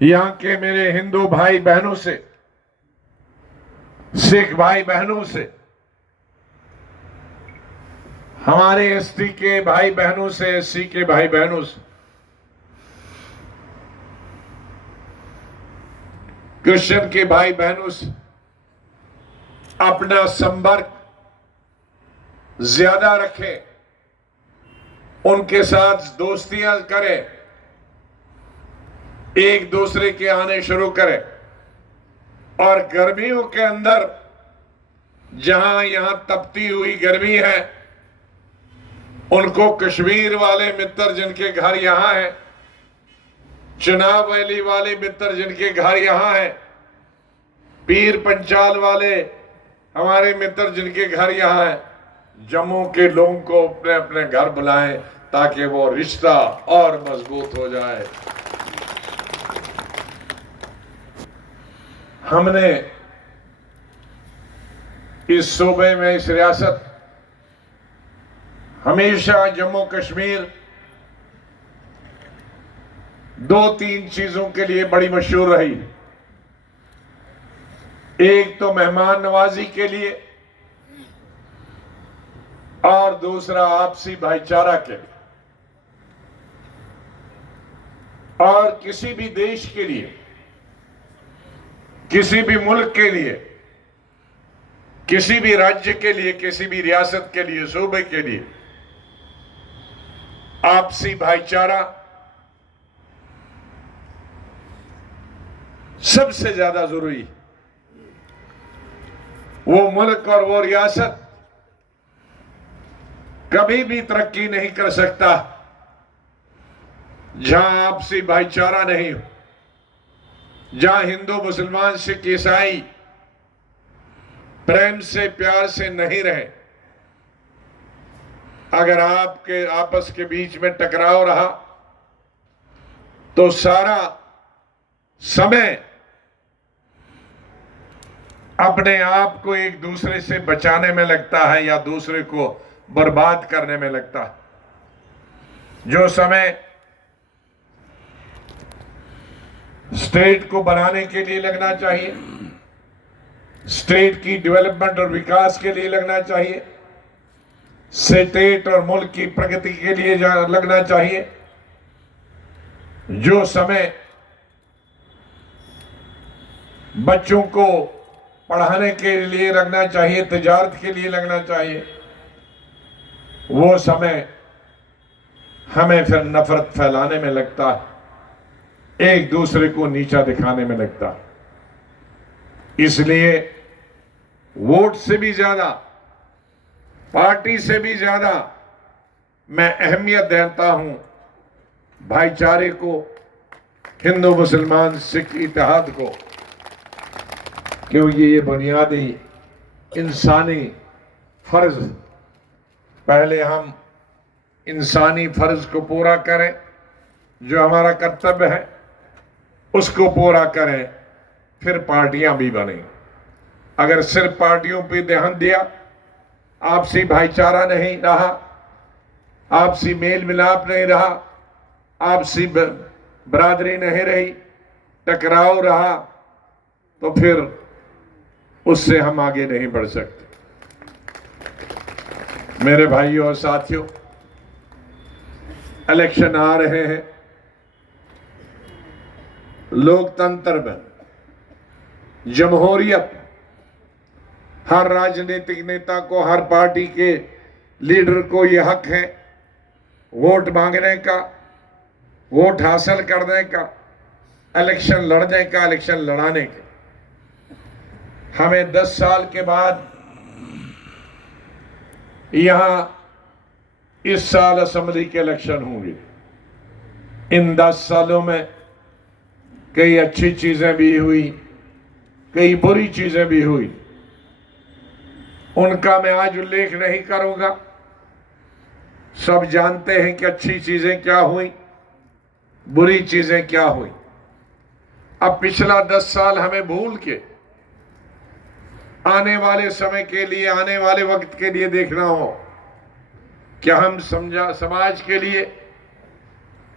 यहां के मेरे हिंदू भाई बहनों से, सिख भाई बहनों से, हमारे एसटी के भाई बहनों से, एससी के भाई बहनों से, क्रिश्चियन के भाई बहनों से अपना संपर्क ज्यादा रखें, उनके साथ दोस्तियां करें, एक दूसरे के आने शुरू करें। और गर्मियों के अंदर जहां यहां तपती हुई गर्मी है, उनको कश्मीर वाले मित्र जिनके घर यहां हैं, चुनाव वैली वाले मित्र जिनके घर यहां हैं, पीर पंचाल वाले हमारे मित्र जिनके घर यहां हैं, जम्मू के लोगों को अपने अपने घर बुलाएं ताकि वो रिश्ता और मजबूत हो जाए। हमने इस सूबे में, इस रियासत, हमेशा जम्मू कश्मीर दो तीन चीजों के लिए बड़ी मशहूर रही। एक तो मेहमान नवाजी के लिए और दूसरा आपसी भाईचारा के लिए। और किसी भी देश के लिए, किसी भी मुल्क के लिए, किसी भी राज्य के लिए, किसी भी रियासत के लिए, सूबे के लिए आपसी भाईचारा सबसे ज्यादा जरूरी है। वो मुल्क और वो रियासत कभी भी तरक्की नहीं कर सकता जहां आपसी भाईचारा नहीं हो, जहां हिंदू मुसलमान सिख ईसाई प्रेम से प्यार से नहीं रहे। अगर आपके आपस के बीच में टकराव रहा तो सारा समय अपने आप को एक दूसरे से बचाने में लगता है या दूसरे को बर्बाद करने में लगता है। जो समय स्टेट को बनाने के लिए लगना चाहिए, स्टेट की डेवलपमेंट और विकास के लिए लगना चाहिए, स्टेट और मुल्क की प्रगति के लिए लगना चाहिए, जो समय बच्चों को पढ़ाने के लिए लगना चाहिए, तिजारत के लिए लगना चाहिए, वो समय हमें फिर नफरत फैलाने में लगता है, एक दूसरे को नीचा दिखाने में लगता है। इसलिए वोट से भी ज्यादा, पार्टी से भी ज्यादा मैं अहमियत देता हूं भाईचारे को, हिंदू मुसलमान सिख इत्तेहाद को, क्योंकि ये बुनियादी इंसानी फर्ज, पहले हम इंसानी फर्ज को पूरा करें, जो हमारा कर्तव्य है उसको पूरा करें, फिर पार्टियां भी बने। अगर सिर्फ पार्टियों पे ध्यान दिया, आपसी भाईचारा नहीं रहा, आपसी मेल मिलाप नहीं रहा, आपसी बरादरी नहीं रही, टकराव रहा, तो फिर उससे हम आगे नहीं बढ़ सकते। मेरे भाइयों और साथियों, इलेक्शन आ रहे हैं। लोकतंत्र में, जमहूरियत, हर राजनीतिक नेता को, हर पार्टी के लीडर को यह हक है वोट मांगने का, वोट हासिल करने का, इलेक्शन लड़ने का, इलेक्शन लड़ाने का। हमें 10 साल के बाद यहां इस साल असेंबली के इलेक्शन होंगे। इन 10 सालों में कई अच्छी चीजें भी हुई, कई बुरी चीजें भी हुई, उनका मैं आज उल्लेख नहीं करूंगा। सब जानते हैं कि अच्छी चीजें क्या हुई, बुरी चीजें क्या हुई। अब पिछला 10 साल हमें भूल के आने वाले समय के लिए, आने वाले वक्त के लिए देखना हो कि हम समाज के लिए,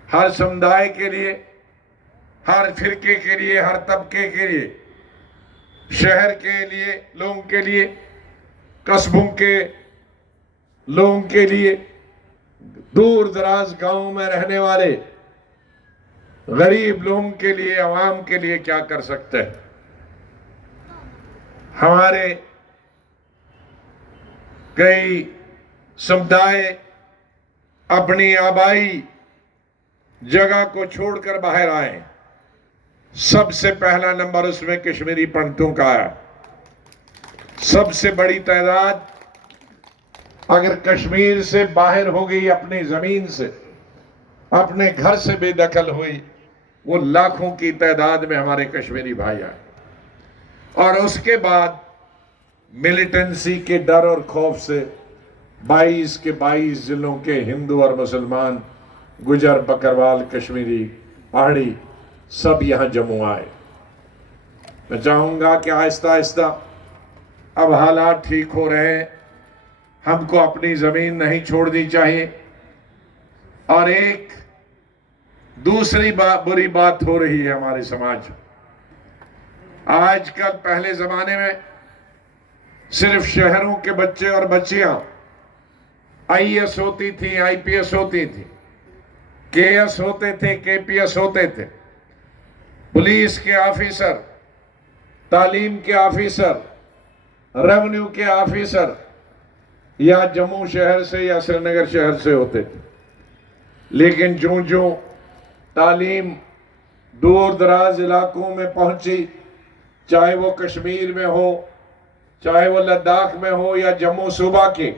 हर समुदाय के लिए हर फिरके के लिए, हर तबके के लिए, शहर के लिए, लोगों के लिए, कस्बों के लोगों के लिए, दूर दराज गांवों में रहने वाले गरीब लोगों के लिए, आवाम के लिए क्या कर सकते हैं। हमारे कई समुदाय अपनी आबाई जगह को छोड़कर बाहर आए। सबसे पहला नंबर उसमें कश्मीरी पंडितों का आया। सबसे बड़ी तादाद अगर कश्मीर से बाहर हो गई, अपनी जमीन से, अपने घर से बेदखल हुई, वो लाखों की तादाद में हमारे कश्मीरी भाई आए। और उसके बाद मिलिटेंसी के डर और खौफ से 22 के 22 जिलों के हिंदू और मुसलमान, गुजर, बकरवाल, कश्मीरी, पहाड़ी, सब यहां जम्मू आए। मैं चाहूंगा कि आहिस्ता आहिस्ता अब हालात ठीक हो रहे हैं, हमको अपनी जमीन नहीं छोड़नी चाहिए। और एक दूसरी बुरी बात हो रही है हमारे समाज। आजकल, पहले जमाने में सिर्फ शहरों के बच्चे और बच्चियां आईएएस होती थी, आईपीएस होती थी, केएस होते थे, केपीएस होते थे, पुलिस के ऑफिसर, तालीम के ऑफिसर, रेवेन्यू के ऑफिसर या जम्मू शहर से या श्रीनगर शहर से होते थे। लेकिन जो जो तालीम दूर दराज इलाकों में पहुंची, चाहे वो कश्मीर में हो, चाहे वो लद्दाख में हो या जम्मू सूबा के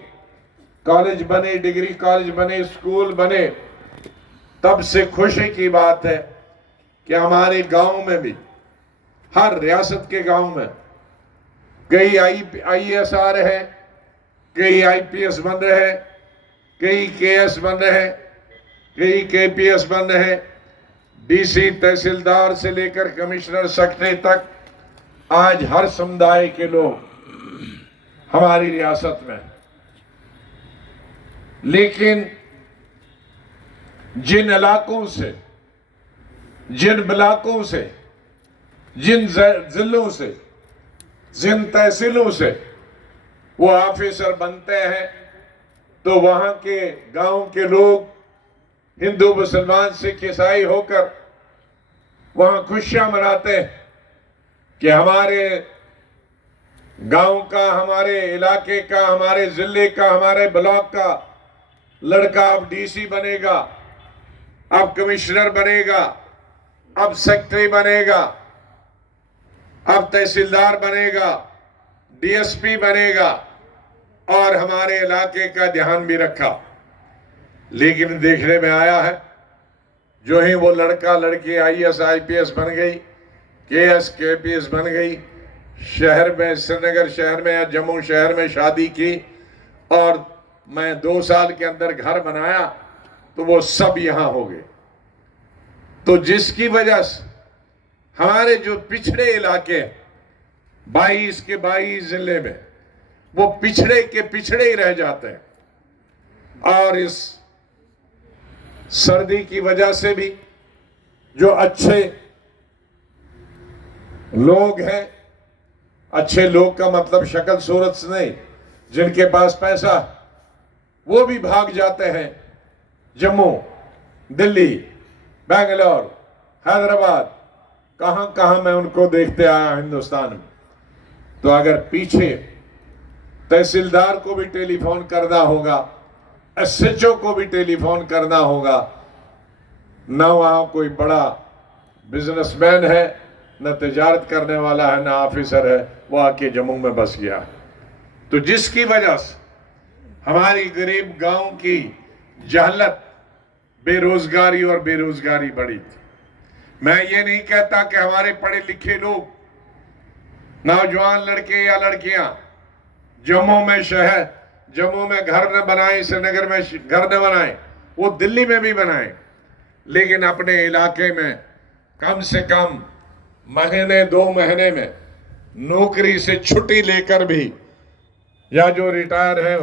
कॉलेज बने, डिग्री कॉलेज बने, स्कूल बने, तब से खुशी की बात है कि हमारे गांव में भी, हर रियासत के गांव में कई आईएएस आ रहे हैं, कई आईपीएस बन रहे हैं, कई केएस बन रहे हैं, कई केपीएस बन रहे हैं। डीसी, तहसीलदार से लेकर कमिश्नर, सेक्रेटरी तक आज हर समुदाय के लोग हमारी रियासत में। लेकिन जिन इलाकों से, जिन ब्लॉकों से, जिन जिलों से, जिन तहसीलों से वो ऑफिसर बनते हैं, तो वहां के गांव के लोग हिंदू, मुसलमान, सिख, ईसाई होकर वहां खुशियां मनाते हैं कि हमारे गांव का, हमारे इलाके का, हमारे जिले का, हमारे ब्लॉक का लड़का अब डीसी बनेगा, अब कमिश्नर बनेगा, अब सेक्रेटरी बनेगा, अब तहसीलदार बनेगा, डीएसपी बनेगा, और हमारे इलाके का ध्यान भी रखा। लेकिन देखने में आया है, जो ही वो लड़का लड़की आईएएस आईपीएस बन गई, केएस केपीएस बन गई, शहर में, श्रीनगर शहर में या जम्मू शहर में शादी की और मैं 2 साल के अंदर घर बनाया, तो वो सब यहां हो गए। तो जिसकी वजह से हमारे जो पिछड़े इलाके 22 के 22 जिले में, वो पिछड़े के पिछड़े ही रह जाते हैं। और इस सर्दी की वजह से भी जो अच्छे लोग हैं, अच्छे लोग का मतलब शक्ल सूरत से नहीं, जिनके पास पैसा, वो भी भाग जाते हैं जम्मू, दिल्ली, बेंगलोर, हैदराबाद, कहां कहां मैं उनको देखते आया हिंदुस्तान में। तो अगर पीछे तहसीलदार को भी टेलीफोन करना होगा, एसएचओ को भी टेलीफोन करना होगा, ना वहां कोई बड़ा बिजनेसमैन है, न तिजारत करने वाला है, ना ऑफिसर है, वो आके जम्मू में बस गया। तो जिसकी वजह से हमारी गरीब गांव की जहलत, बेरोजगारी और बेरोजगारी बढ़ी थी। मैं ये नहीं कहता कि हमारे पढ़े लिखे लोग, नौजवान लड़के या लड़कियां जम्मू में शहर, जम्मू में घर न बनाए, श्रीनगर में घर न बनाए, वो दिल्ली में भी बनाए, लेकिन अपने इलाके में कम से कम महीने 2 महीने में नौकरी से छुट्टी लेकर भी, या जो रिटायर है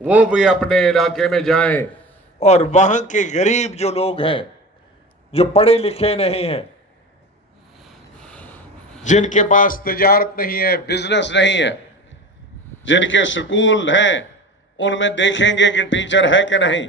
वो भी अपने इलाके में जाएं और वहां के गरीब जो लोग हैं, जो पढ़े लिखे नहीं हैं, जिनके पास तिजारत नहीं है, बिजनेस नहीं है, जिनके स्कूल हैं, उनमें देखेंगे कि टीचर है कि नहीं।